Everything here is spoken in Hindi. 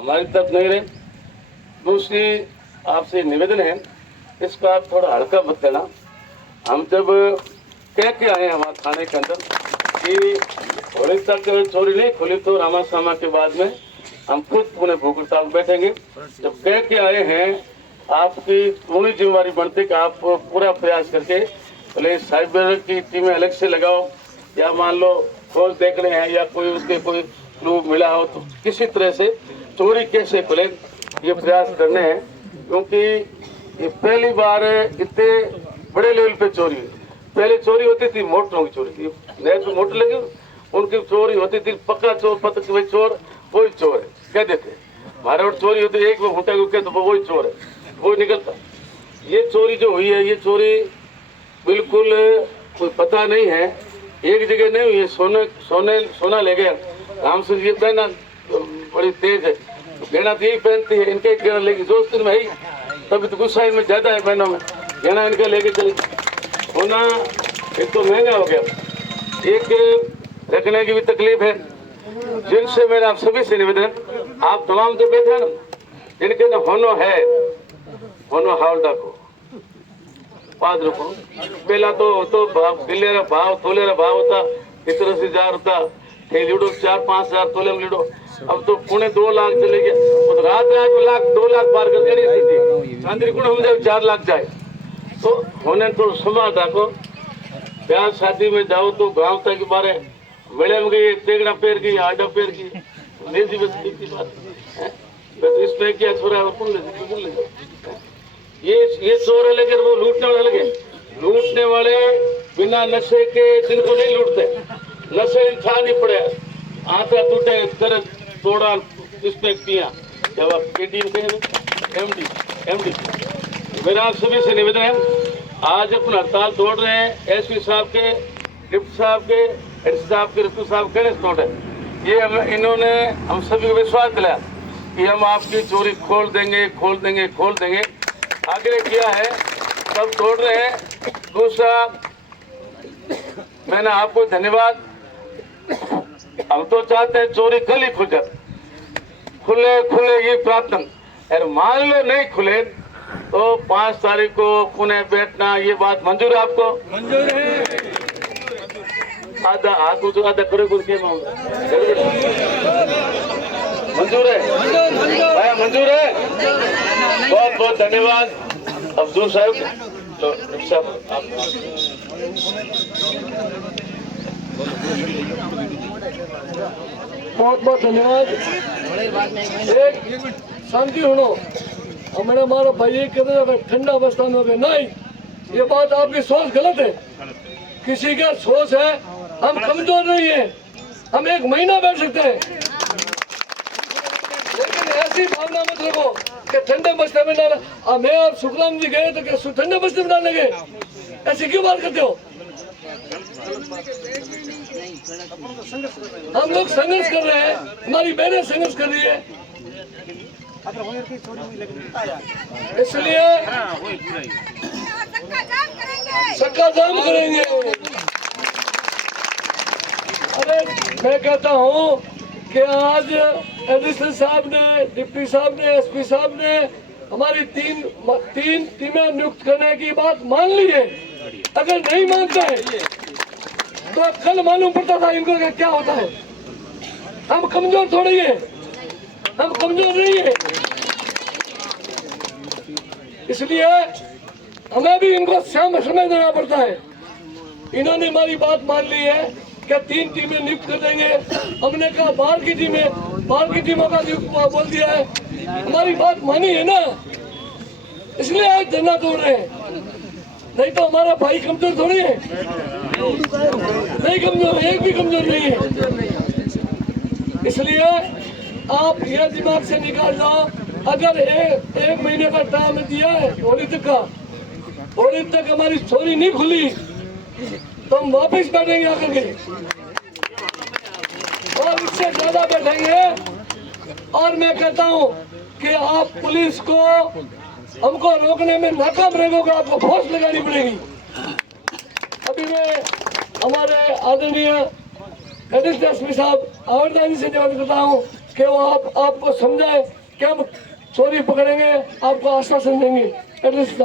हमारी तरफ नहीं रहे। दूसरी आपसे निवेदन है, इसका आप थोड़ा हल्का मत लेना। हम जब कह के आए हमारे थाने के अंदर कि होली तक चोरी नहीं खुली तो रामा सामा के बाद में हम खुद पुणे भूख हड़ताल बैठेंगे। जब कह के आए हैं, आपकी पूरी जिम्मेवारी बनती कि आप पूरा प्रयास करके भले साइबर की टीमें अलग से लगाओ या मान लो खोज देख रहे हैं या कोई उसके कोई क्लू मिला हो तो किसी तरह से चोरी कैसे खुले ये प्रयास करने हैं। क्योंकि ये पहली बार इतने बड़े लेवल पे चोरी हुई। पहले चोरी होती थी मोटरों की चोरी थी, नए तो मोटर लगे उनकी चोरी होती थी, पक्का चोर पता कि भाई चोर वही चोर है कह देते। हमारे और चोरी होती एक में घूटा के तो वही चोर है, वही निकलता। ये चोरी जो हुई है ये चोरी बिल्कुल कोई पता नहीं है, एक जगह नहीं हुई है। सोना ले गया राम सिंह ये पहना बड़ी तेज है, गहना तो यही पहनती है, इनके गहना लेके दोस्त में ही तभी तो गुस्सा इनमें ज्यादा है बहनों में, गहना इनका लेके चले। सोना एक तो महंगा हो गया, एक रखने की भी तकलीफ है। जिनसे मेरा आप सभी से निवेदन, आप तमाम जो बैठे ना जिनके ना होनो है होनो हावड़ा को 5 रुपये पहला तो भाव किले भाव तोले भाव होता इतना से 1000 होता लीडो 4-5 हजार तोले में लीडो। अब तो पुणे 2 लाख चले गए, तो रात में लाख 2 लाख पार कर गई चांदी कुण हम जाए 4 लाख जाए। तो होने तो संभाल रखो, ब्याह शादी में जाओ तो गाँव तक के बारे मेले में गई तेगड़ा पैर की आडा पैर की लेजी बात बस इसमें क्या छोरा ये चोर है लेकिन वो लूटने वाले लगे। लूटने वाले बिना नशे के जिनको नहीं लूटते, नशे खा नहीं पड़े आंखा टूटे कर तोड़ा इसमें पिया जब आप एमडी मेरा आप सभी से निवेदन है, आज अपन हड़ताल तोड़ रहे हैं। एसपी साहब के, डिप्टी साहब के, एडीसी साहब के, रितु साहब के तोड़े। ये इन्होंने हम सभी को विश्वास दिलाया कि हम आपकी चोरी खोल देंगे। आगे किया है सब तोड़ रहे हैं। दूसरा मैंने आपको धन्यवाद, हम तो चाहते हैं चोरी कल ही खुल जाए, खुले ये प्रार्थना। और मान लो नहीं खुले तो 5 तारीख को पुणे बैठना, ये बात मंजूर है आपको? मंजूर है। आधा हाथ ऊंचा आधा करो के मंजूर है भाई, मंजूर है। बहुत बहुत धन्यवाद अफजूल साहब। तो साहब बहुत बहुत धन्यवाद। एक शांति होनो, हमारे हमारा भाई ये कहते हैं ठंडा अवस्था में हो गए, नहीं, ये बात आपकी सोच गलत है। किसी का सोच है, हम कमजोर नहीं है, हम 1 महीना बैठ सकते हैं, लेकिन ऐसी भावना मत रखो कि ठंडे बस्ते में डाला। मैं और सुखराम जी गए तो क्या ठंडे बस्ते में डालने गए? ऐसी क्यों बात करते हो? हम लोग संघर्ष कर रहे हैं, हमारी बहनें संघर्ष कर रही है, इसलिए सक्का जाम करेंगे। अरे मैं कहता हूँ कि आज एडिशनल साहब ने, डिप्टी साहब ने, एसपी साहब ने हमारी तीन टीमें नियुक्त करने की बात मान ली है। अगर नहीं मानते हैं तो कल मालूम पड़ता था इनको क्या होता है। हम कमजोर थोड़ी है, हम कमजोर नहीं है, इसलिए हमें भी इनको समय देना पड़ता है। इन्होंने हमारी बात मान ली है कि 3 टीमें नियुक्त कर देंगे। हमने कहा बाहर की टीमों का नियुक्त बोल दिया है, हमारी बात मानी है ना, इसलिए आज धरना तोड़ रहे हैं। नहीं तो हमारा भाई कमजोर थोड़ी है, नहीं कमजोर, एक भी कमजोर नहीं है। इसलिए आप ये दिमाग से निकाल दो, अगर एक महीने का टाइम दिया है होली तक हमारी चोरी नहीं खुली तो हम वापिस बैठेंगे आकर के, और इससे ज्यादा बैठेंगे। और मैं कहता हूँ कि आप पुलिस को हमको रोकने में नाकाम रहेगा, आपको फोर्स लगानी पड़ेगी। अभी मैं हमारे आदरणीय एडिशनल एसपी साहब आवड़दानी से निवेदन करता हूँ कि कि वो आपको समझाए कि हम चोरी पकड़ेंगे, आपको आश्वासन देंगे। एटलीस्ट